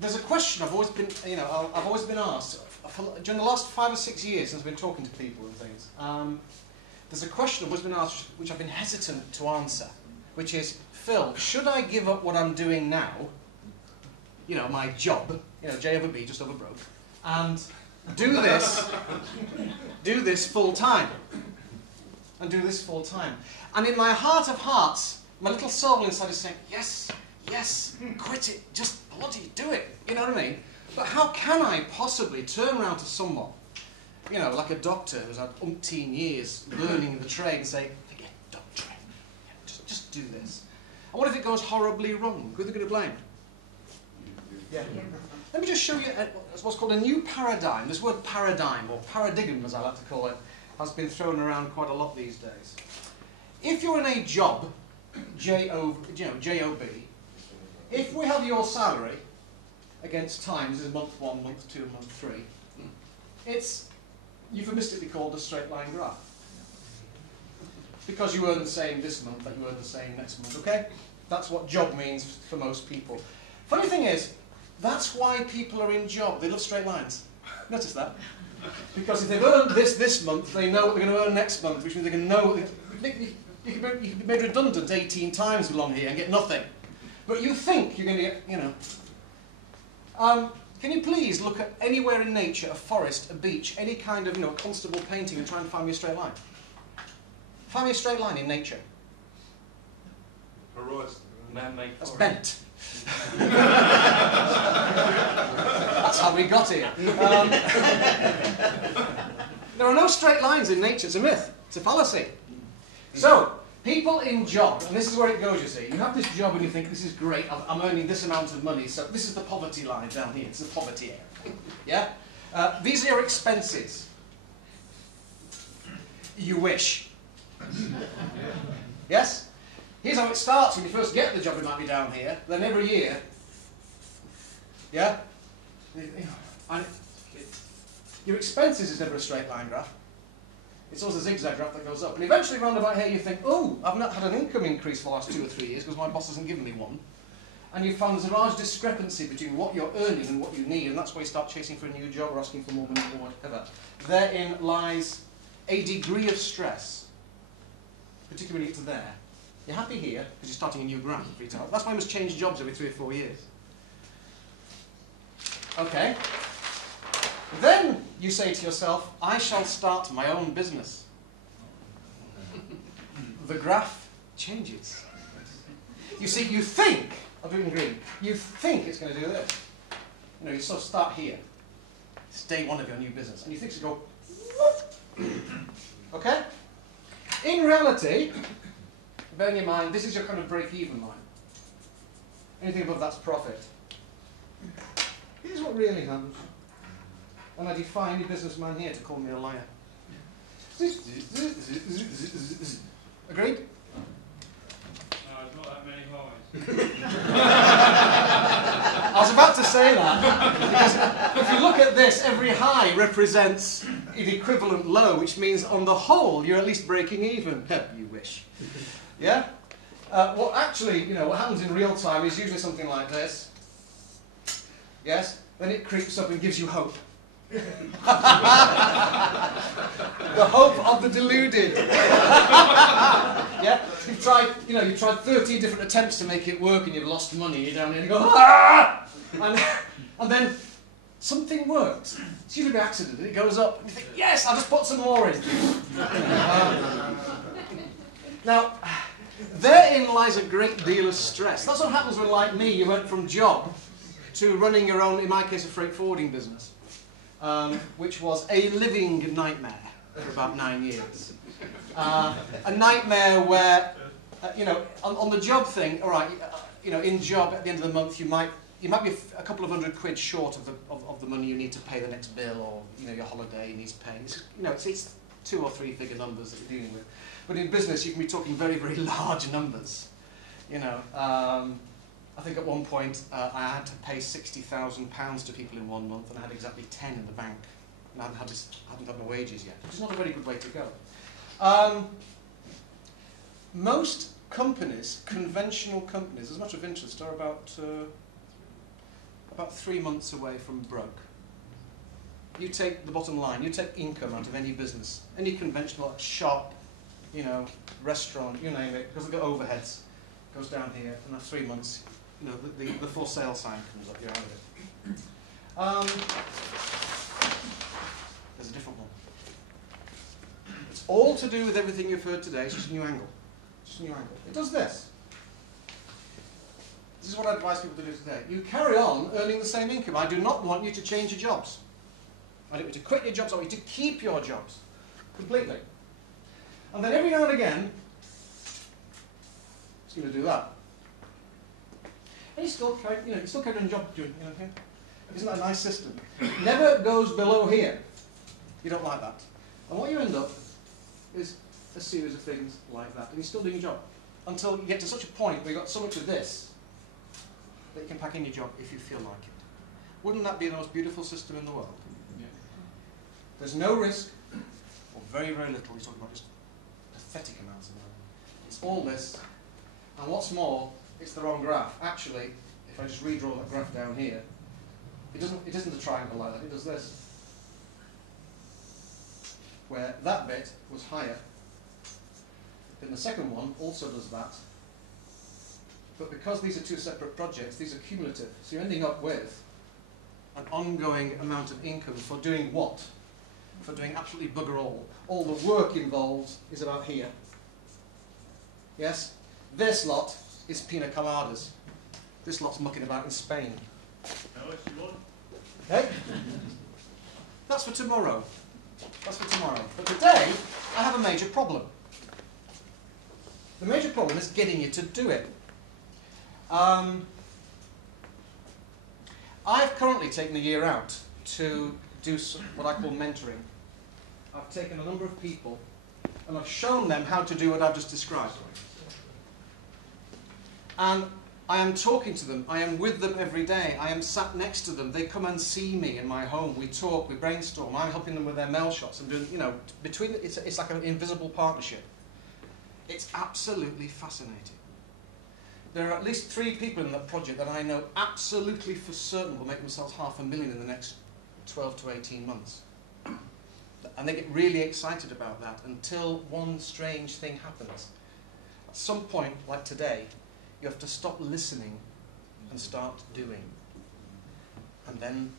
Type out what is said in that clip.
there's a question I've always been, I've always been asked during the last 5 or 6 years since I've been talking to people and things. There's a question I've always been asked which I've been hesitant to answer, which is, Phil, should I give up what I'm doing now, my job, J over B, just over broke, and do this full time? And do this full time. And in my heart of hearts, my little soul inside is saying, yes, yes, quit it, just bloody do it. You know what I mean? But how can I possibly turn around to someone, like a doctor who's had umpteen years learning the trade and say, forget doctoring, just do this. And what if it goes horribly wrong? Who are they going to blame? Yeah. Let me just show you what's called a new paradigm. This word paradigm, or paradigm as I like to call it, has been thrown around quite a lot these days. If you're in a job, J-O-B, if we have your salary against time, this is month 1, month 2, month 3, it's euphemistically called a straight line graph. Because you earn the same this month that you earn the same next month, okay? That's what job means for most people. Funny thing is, that's why people are in job. They love straight lines. Notice that? Because if they've earned this month, they know what they're going to earn next month, which means they can know you can be made redundant 18 times along here and get nothing. But you think you're going to get, can you please look at anywhere in nature, a forest, a beach, any kind of, constable painting and try and find me a straight line? Find me a straight line in nature. Horizon. Man-made That's forest. bent. That's how we got here. There are no straight lines in nature. It's a myth. It's a fallacy. So, people in job, and this is where it goes, you see. You have this job and you think, this is great, I'm earning this amount of money, so this is the poverty line down here. It's the poverty area. Yeah? These are your expenses. You wish. Yes? Here's how it starts. When you first get the job, it might be down here. Then every year, yeah? And your expenses is never a straight line graph. It's always a zigzag graph that goes up. And eventually, round about here, you think, oh, I've not had an income increase for the last 2 or 3 years because my boss hasn't given me one. And you found there's a large discrepancy between what you're earning and what you need, and that's why you start chasing for a new job or asking for more money or whatever. Therein lies a degree of stress, particularly when you get to there. You're happy here because you're starting a new graph every time. That's why you must change jobs every 3 or 4 years. Okay. Then you say to yourself, I shall start my own business. The graph changes. You see, you think, I'll do it in green, you think it's going to do this. You sort of start here. It's day 1 of your new business. And you think it's going to go, okay? In reality, bear in your mind, this is your kind of break-even line. Anything above that's profit. Here's what really happens. And I defy any businessman here to call me a liar. Agreed? No, it's not that many highs. I was about to say that, because if you look at this, every high represents an equivalent low, which means on the whole, you're at least breaking even. You wish. Yeah? What actually, what happens in real time is usually something like this. Yes? Then it creeps up and gives you hope. The hope of the deluded. Yeah? You've tried 13 different attempts to make it work and you've lost money, you're down here and you go, ah! And then something works. It's usually by accident and it goes up and you think, yes, I'll just put some more in. Now, therein lies a great deal of stress. That's what happens when, like me, you went from job to running your own, in my case, a freight forwarding business. Which was a living nightmare for about 9 years. A nightmare where, on the job thing, all right, in job at the end of the month you might be a couple of £100 short of the money you need to pay the next bill, or your holiday needs paying. It's 2 or 3 figure numbers that you're dealing with. But in business you can be talking very, very large numbers. I think at one point I had to pay £60,000 to people in 1 month, and I had exactly 10 in the bank, and I hadn't had my wages yet, which is not a very good way to go. Most companies, conventional companies, as a matter of interest, are about about 3 months away from broke. You take the bottom line, you take income out of any business, any conventional shop, you know, restaurant, you name it, because they've got overheads, goes down here, and after 3 months, you know, the for sale sign comes up, you're out of it. There's a different one. It's all to do with everything you've heard today, it's just a new angle. Just a new angle. It does this. This is what I advise people to do today. You carry on earning the same income. I do not want you to change your jobs. I don't want you to quit your jobs, I want you to keep your jobs. Completely. And then every now and again, it's going to do that. And you still carry, you still carry on a job doing, here. Isn't that a nice system? Never goes below here. You don't like that. And what you end up is a series of things like that. And you're still doing your job. Until you get to such a point where you've got so much of this that you can pack in your job if you feel like it. Wouldn't that be the most beautiful system in the world? Yeah. There's no risk, or very, very little. We're talking about just pathetic amounts of money. It's all this. And what's more, it's the wrong graph. Actually, if I just redraw that graph down here, it isn't a triangle like that. It does this. Where that bit was higher. Then the second one also does that. But because these are two separate projects, these are cumulative. So you're ending up with an ongoing amount of income for doing what? For doing absolutely bugger all. All the work involved is about here. Yes? This lot is pina coladas. This lot's mucking about in Spain. How much do you want? Okay? That's for tomorrow. That's for tomorrow. But today, I have a major problem. The major problem is getting you to do it. I've currently taken a year out to do what I call mentoring. I've taken a number of people and I've shown them how to do what I've just described. And I am talking to them. I am with them every day. I am sat next to them. They come and see me in my home. We talk, we brainstorm. I'm helping them with their mail shots. I'm doing, between it's like an invisible partnership. It's absolutely fascinating. There are at least 3 people in that project that I know absolutely for certain will make themselves $500,000 in the next 12 to 18 months. And they get really excited about that until one strange thing happens. At some point, like today, you have to stop listening and start doing. And then